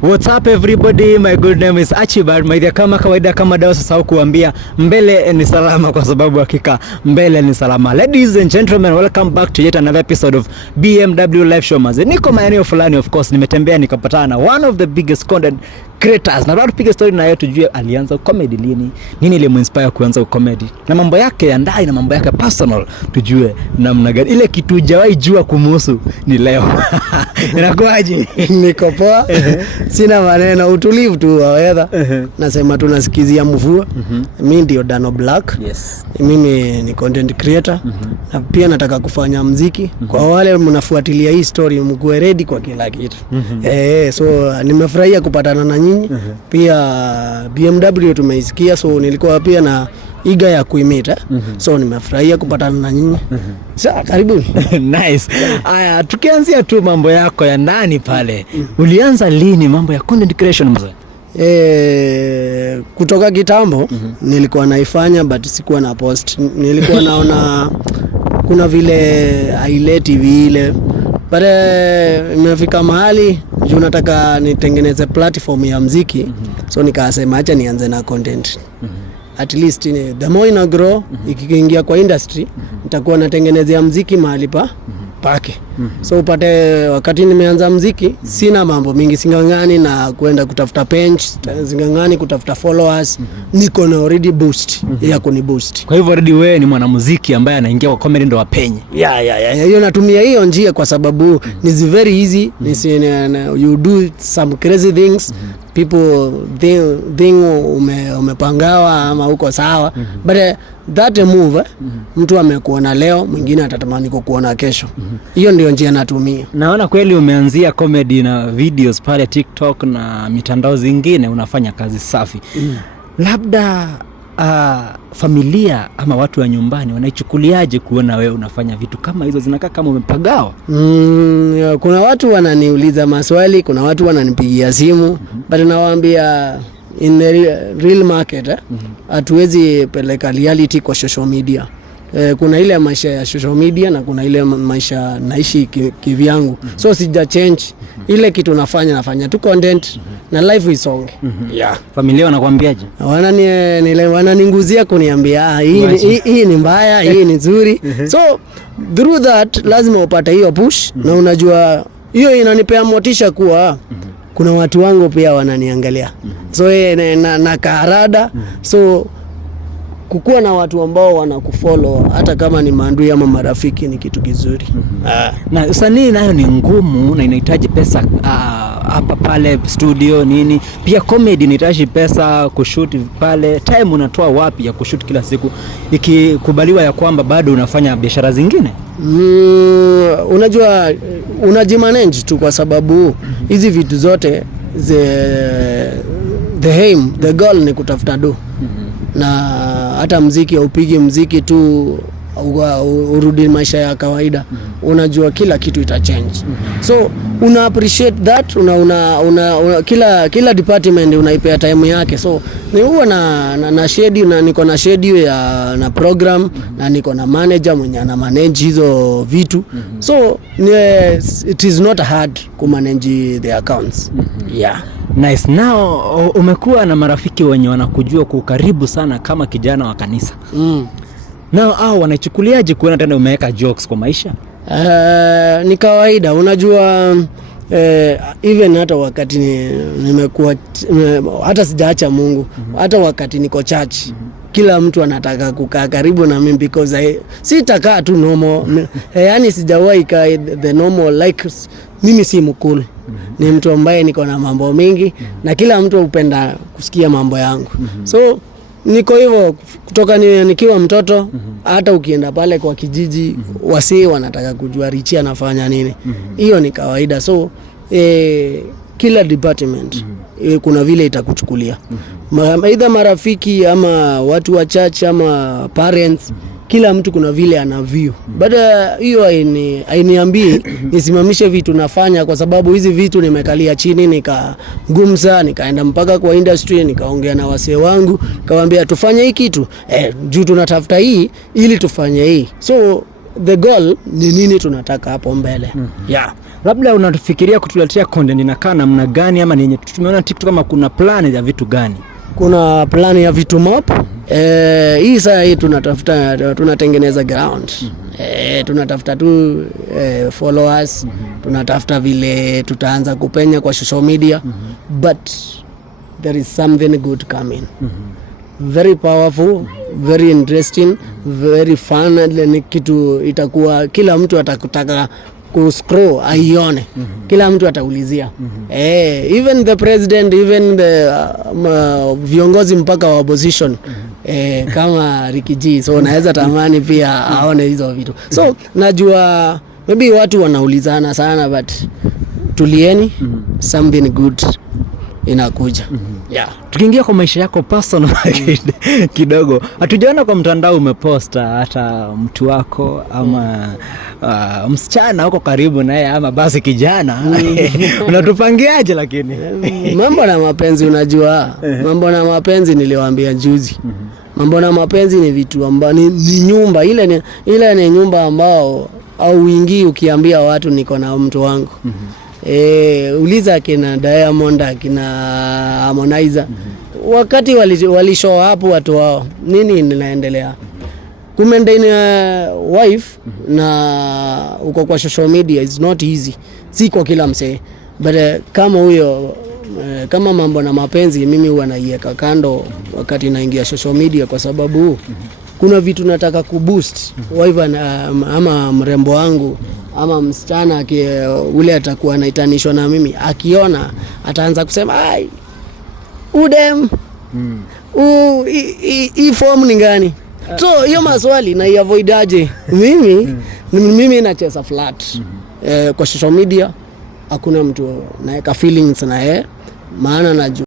What's up everybody, my good name is Archibald. Maidha kama kawaida kama dawa sasa kuambia mbele ni salama kwa sababu hakika mbele ni salama. Ladies and gentlemen, welcome back to yet another episode of BMW Live Show. Maze niko maeneo fulani, of course nimetembea nikapatana na one of the biggest content creators. Na bado piga story na yeye tujue alianza comedy lini, nini ilimuinspire kuanza comedy, na mambo yake ya ndani na mambo yake personal tujue namna gani. Ile kitu hujawahi jua kumhusu ni leo. Inakuaje? Niko poa. Sina maneno, utulivu tu wa weather. Nasema tunasikizia mvua. Mimi ndio Dano Black. Yes. Mimi ni content creator. Na pia nataka kufanya muziki. Kwa wale mnafuatilia hii story, mkuwe ready kwa kila kitu. So nimefurahia kupatana na nyinyi. Pia BMW tumeisikia, so nilikuwa pia na iga ya kuimita. So nimefurahia kupatana na nyinyi. Sasa karibuni. Nice. Aya, tukianzia tu mambo yako ya ndani pale. Ulianza lini mambo ya content creation mzee? Kutoka kitambo nilikuwa naifanya but sikuwa na post. Nilikuwa naona kuna vile haileti vile. But nimefika mahali juu nataka nitengeneze platform ya muziki. So nikasema acha nianze na content. At least the more ina grow, ikiingia kwa industry, nitakuwa natengenezea muziki mahali pake. So upate wakati nimeanza muziki, sina mambo mingi, singangani na kwenda kutafuta page, singangani kutafuta followers, niko na already boost ya kuni boost. Kwa hivyo already wewe ni mwanamuziki ambaye anaingia kwa comedy ndo wapenye. Hiyo natumia hiyo njia kwa sababu ni very easy. You do some crazy things. People think umepangawa ama uko sawa. But that move, mtu amekuona leo, mwingine atatamani kukuona kesho. Hiyo ndio njia natumia. Naona kweli umeanzia comedy na videos pale TikTok na mitandao zingine, unafanya kazi safi. Labda familia ama watu wa nyumbani wanaichukuliaje kuona wewe unafanya vitu kama hizo, zinakaa kama umepagawa? Kuna watu wananiuliza maswali, kuna watu wananipigia simu, but nawaambia in the real market hatuwezi peleka reality kwa social media. Kuna ile maisha ya social media na kuna ile maisha naishi kivyangu. So sija change ile kitu nafanya tu content na life is song. Familia wanakuambiaje? Wananinguzia kuniambia hii ni mbaya, hii ni nzuri. So through that lazima upate hiyo push, na unajua hiyo inanipea motisha kuwa kuna watu wangu pia wananiangalia. So na karada. So kukuwa na watu ambao wanakufollow hata kama ni maadui ama marafiki ni kitu kizuri. Na usanii nayo ni ngumu na inahitaji pesa hapa pale studio nini. Pia comedy inahitaji pesa kushoot pale. Time unatoa wapi ya kushoot kila siku, ikikubaliwa ya kwamba bado unafanya biashara zingine? Unajua unajimanage tu kwa sababu hizi vitu zote the goal ni kutafuta do. Na hata muziki upige muziki tu urudi maisha ya kawaida, unajua kila kitu ita change. So una appreciate that, kila department unaipea time yake. So ni huwa na schedule, na niko na schedule na program, na niko na manager mwenye ana manage hizo vitu. So it is not hard ku manage the accounts. Nice. Now umekuwa na marafiki wenye wanakujua kwa karibu sana kama kijana wa kanisa. Now wanachukuliaje kuona tena umeweka jokes kwa maisha? Ni kawaida. Unajua even hata wakati nimekuwa hata sijaacha Mungu, hata wakati niko church, kila mtu anataka kukaa karibu na mimi because sitakaa tu normal. Yani sijawahi kaa the normal, like mimi si mkulu. Ni mtu ambaye niko na mambo mengi, na kila mtu hupenda kusikia mambo yangu. So niko hivyo kutoka nikiwa mtoto. Hata ukienda pale kwa kijiji, wasee wanataka kujua Richie anafanya nini. Hiyo ni kawaida. So kila department kuna vile itakuchukulia. Aidha marafiki ama watu wa church ama parents, kila mtu kuna vile ana view. Baada hiyo hainiambii nisimamishe vitu nafanya, kwa sababu hizi vitu nimekalia chini nikagumza, nikaenda mpaka kwa industry, nikaongea na wasee wangu, kawaambia tufanye hii kitu juu tunatafuta hii ili tufanye hii. So the goal ni nini tunataka hapo mbele. Labda unafikiria kutuletea content inakaa namna gani, ama ni yenye tumeona TikTok, kama kuna plan ya vitu gani? Kuna plan ya vitu map. Hii saa hii tunatengeneza ground. Tunatafuta tu followers. Tunatafuta vile tutaanza kupenya kwa social media. But there is something good coming. Very powerful, very interesting, very fun. Ni kitu itakuwa kila mtu atakutaka kuscroll aione. Kila mtu ataulizia. Even the president, even the viongozi mpaka wa opposition kama Ricky G, so naweza tamani pia aone hizo vitu. So najua maybe watu wanaulizana sana, but tulieni, something good inakuja. Tukiingia kwa maisha yako personal kidogo, hatujaona kwa mtandao umeposta hata mtu wako ama msichana huko karibu naye, ama basi kijana unatupangiaje? Lakini mambo na mapenzi, unajua mambo na mapenzi niliwaambia juzi. Mambo na mapenzi ni vitu ambao ni nyumba ile ni nyumba ambao au uingii ukiambia watu niko na mtu wangu. Uliza kina Diamond, kina Harmonizer, wakati walishow hapo watu wao, nini inaendelea? Kumaintain wife na uko kwa social media is not easy, si kwa kila msee. But kama huyo kama mambo na mapenzi, mimi huwa naiweka kando wakati naingia social media, kwa sababu kuna vitu nataka kuboost wife ama mrembo wangu ama msichana ule atakuwa anaitanishwa na mimi, akiona ataanza kusema ai udem hii form ni gani? So hiyo maswali na avoid aje? Mimi nacheza flat. Kwa social media hakuna mtu naeka feelings na yeye, maana najua